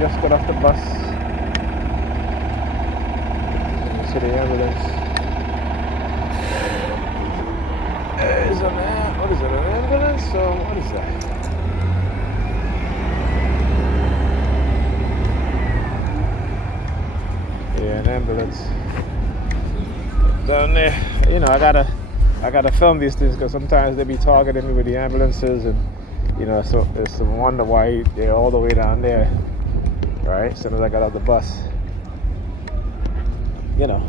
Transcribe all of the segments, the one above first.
just got off the bus. You see the ambulance. What is it, an ambulance? So what is that? Yeah, an ambulance. Down there, you know, I gotta film these things because sometimes they be targeting me with the ambulances, and you know, so it's some wonder why they're all the way down there, right? As soon as I got off the bus, you know,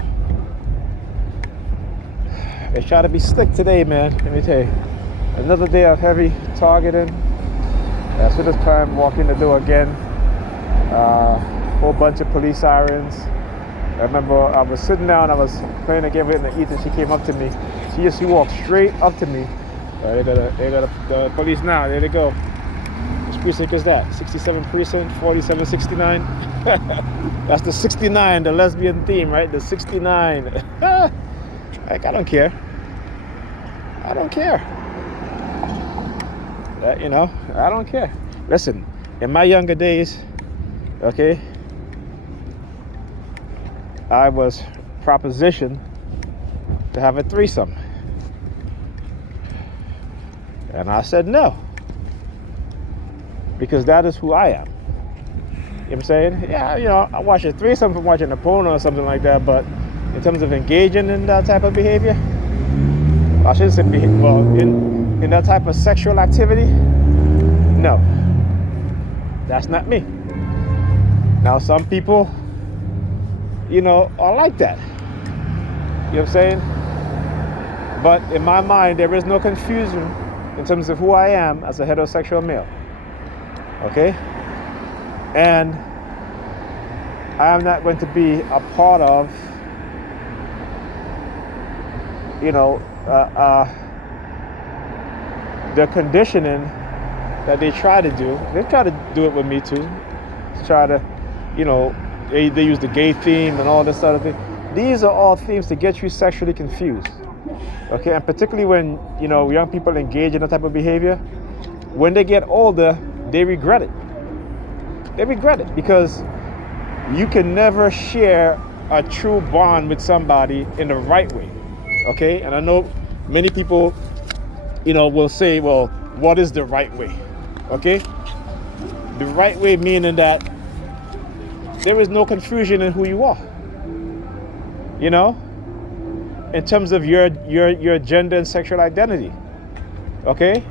they try to be slick today, man. Let me tell you, another day of heavy targeting. As soon as time walk in the door again, whole bunch of police sirens. I remember I was sitting down, I was playing a game with Ethan. She came up to me. She walked straight up to me. They got the police now. There they go. Which precinct is that? 67 precinct, 4769. That's the 69, the lesbian theme, right? The 69. Like, I don't care. I don't care. You know, I don't care. Listen, in my younger days, okay, I was propositioned to have a threesome. And I said no. Because that is who I am. You know what I'm saying? Yeah, you know, I watch a threesome from watching a porno or something like that, but in terms of engaging in that type of behavior, I shouldn't say well, in that type of sexual activity, no. That's not me. Now some people, you know, are like that. You know what I'm saying? But in my mind, there is no confusion in terms of who I am as a heterosexual male. Okay? And I am not going to be a part of, you know, the conditioning that they try to do. They try to do it with me too. To try to, you know, they use the gay theme and all this other thing. These are all themes to get you sexually confused. Okay, and particularly when, you know, young people engage in that type of behavior, when they get older, they regret it. They regret it because you can never share a true bond with somebody in the right way. Okay, and I know many people, you know, will say, well, what is the right way? Okay, the right way meaning that there is no confusion in who you are. You know, in terms of your gender and sexual identity. Okay?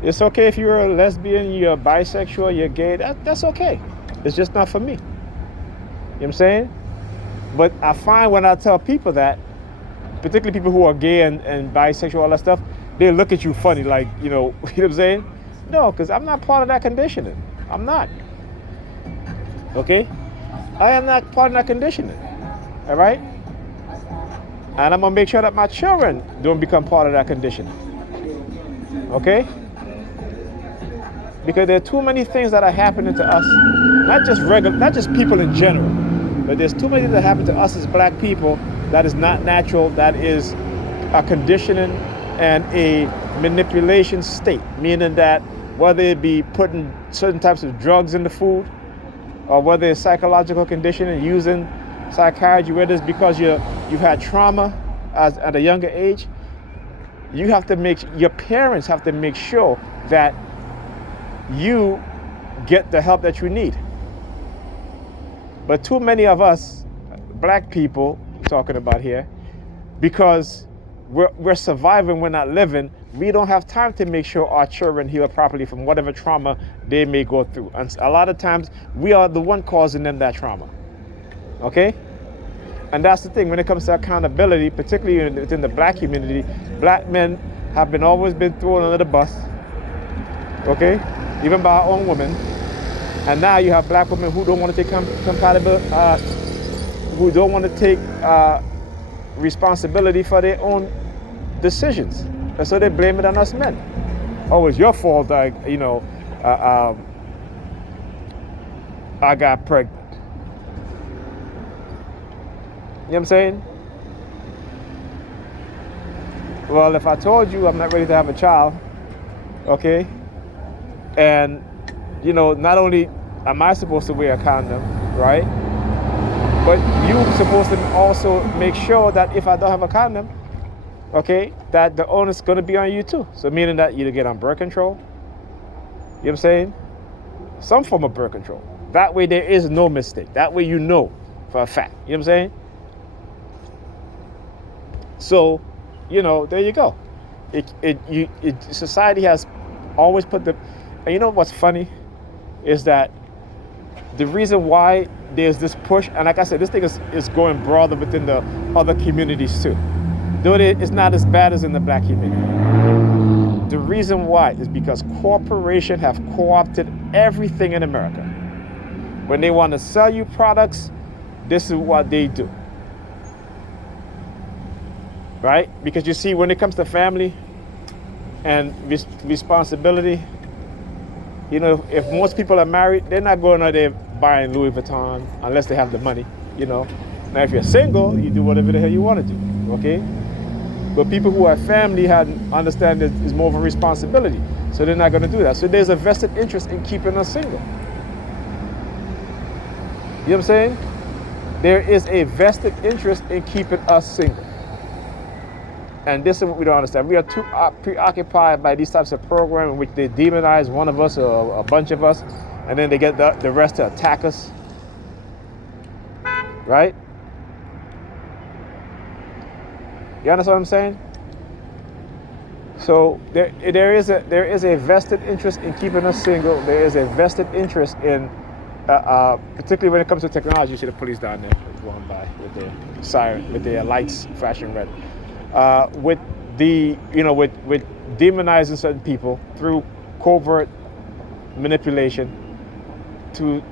It's okay if you're a lesbian, you're bisexual, you're gay, that's okay. It's just not for me. You know what I'm saying? But I find when I tell people that, particularly people who are gay and bisexual, all that stuff, they look at you funny, like, you know what I'm saying? No, because I'm not part of that conditioning. I'm not. Okay? I am not part of that conditioning. All right? And I'm going to make sure that my children don't become part of that conditioning. Okay? Because there are too many things that are happening to us, not just people in general, but there's too many things that happen to us as black people that is not natural, that is a conditioning and a manipulation state, meaning that whether it be putting certain types of drugs in the food, or whether it's psychological conditioning, using psychiatry, whether it's because you've had trauma at a younger age, your parents have to make sure that you get the help that you need. But too many of us, black people, talking about here, because we're surviving, we're not living, we don't have time to make sure our children heal properly from whatever trauma they may go through. And a lot of times, we are the one causing them that trauma. Okay? And that's the thing, when it comes to accountability, particularly within the black community, black men have always been thrown under the bus. Okay? Even by our own women. And now you have black women who don't want to take who don't want to take responsibility for their own decisions. And so they blame it on us men. Oh, it's your fault, I got pregnant. You know what I'm saying? Well, if I told you I'm not ready to have a child, okay, and, you know, not only am I supposed to wear a condom, right? But you're supposed to also make sure that if I don't have a condom, okay, that the onus is going to be on you too. So meaning that you get on birth control, you know what I'm saying? Some form of birth control. That way there is no mistake. That way you know for a fact. You know what I'm saying? So, there you go. Society has always put and you know what's funny is that the reason why there's this push, and like I said, this thing is going broader within the other communities too. Though it's not as bad as in the black community. The reason why is because corporations have co-opted everything in America. When they want to sell you products, this is what they do. Right? Because you see, when it comes to family and responsibility, if most people are married, they're not going out there buying Louis Vuitton unless they have the money, Now, if you're single, you do whatever the hell you want to do, okay? But people who have family understand that it's more of a responsibility, so they're not going to do that. So there's a vested interest in keeping us single. You know what I'm saying? There is a vested interest in keeping us single. And this is what we don't understand. We are too preoccupied by these types of programs in which they demonize one of us or a bunch of us, and then they get the rest to attack us. Right? You understand what I'm saying? So there is a vested interest in keeping us single. There is a vested interest in, particularly when it comes to technology. You see the police down there going by with their siren, with their lights flashing red. With demonizing certain people through covert manipulation, to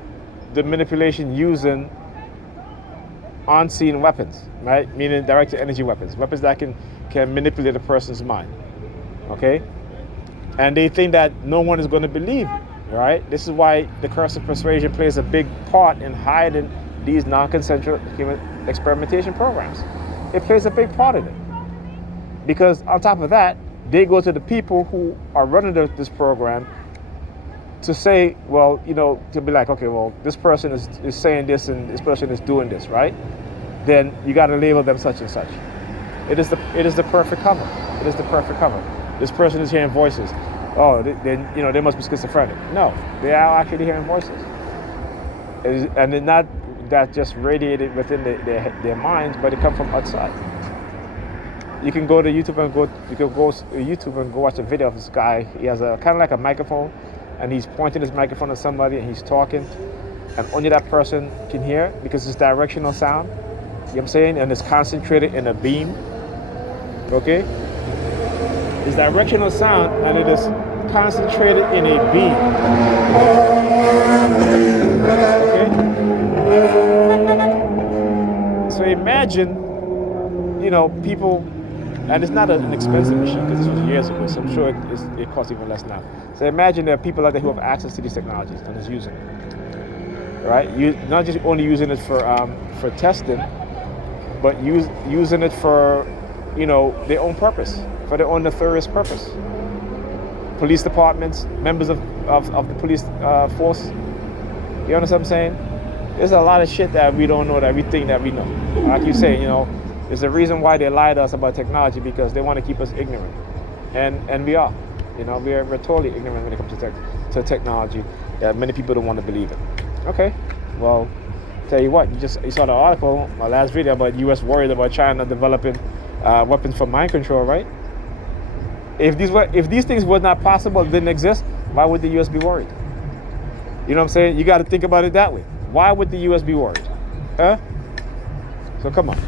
the manipulation using unseen weapons, right? Meaning directed energy weapons that can manipulate a person's mind, okay? And they think that no one is going to believe you, right? This is why the coercive persuasion plays a big part in hiding these non-consensual human experimentation programs. It plays a big part in it. Because on top of that, they go to the people who are running this program to say, well, to be like, okay, well, this person is saying this and this person is doing this, right? Then you got to label them such and such. It is the perfect cover. It is the perfect cover. This person is hearing voices. Oh, they must be schizophrenic. No, they are actually hearing voices. And they're not that just radiated within their minds, but it comes from outside. You can go to YouTube and go watch a video of this guy. He has a kind of like a microphone, and he's pointing his microphone at somebody and he's talking, and only that person can hear because it's directional sound. You know what I'm saying? And it's concentrated in a beam. Okay? It's directional sound and it is concentrated in a beam. Okay? So imagine, people. And it's not an expensive machine because this was years ago, so I'm sure it costs even less now. So imagine there are people out there who have access to these technologies and is using it, right? Not just only using it for testing, but using it for, their own purpose, for their own nefarious purpose. Police departments, members of the police force. You understand what I'm saying? There's a lot of shit that we don't know that we think that we know. Like you say, there's a reason why they lie to us about technology, because they want to keep us ignorant, and we are, we're totally ignorant when it comes to technology. That many people don't want to believe it. Okay, well, tell you what, you saw the article, my last video about U.S. worried about China developing weapons for mind control, right? If these things were not possible, didn't exist, why would the U.S. be worried? You know what I'm saying? You got to think about it that way. Why would the U.S. be worried? Huh? So come on.